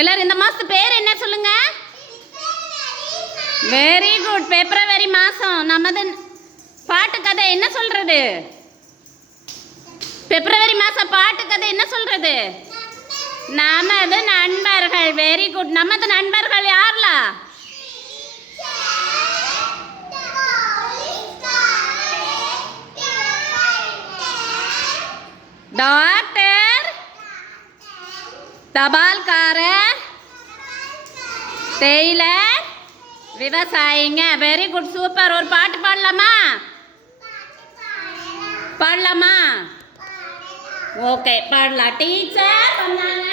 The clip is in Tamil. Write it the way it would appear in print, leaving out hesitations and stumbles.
எல்லாரும் இந்த மாசத்து பேர் என்ன சொல்லுங்க? Very good. பிப்ரவரி மாசம். நமது பாட்டு கதை என்ன சொல்றது? பிப்ரவரி மாசம் பாட்டு கதை என்ன சொல்றது? நமது நண்பர்கள். Very good. நமது நண்பர்கள் யார்லா? டாக்டர், தபால்காரர், டெய்லர், விவசாயிங்க. Very good, super. ஒரு பாட்டு பாடலாமா? பாடலாமா? ஓகே, பாடலாம். டீச்சர் வந்தாங்க.